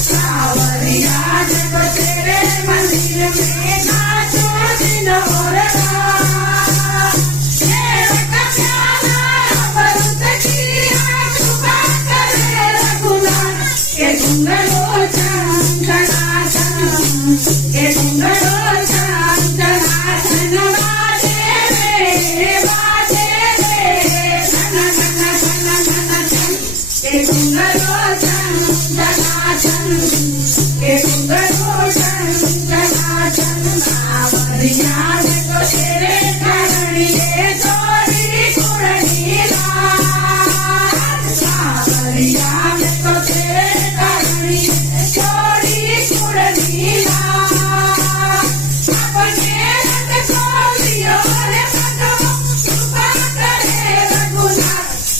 सावरिया जब तेरे मंदिर में नाचो दिन और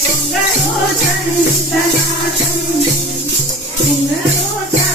Ben açım, ben açım.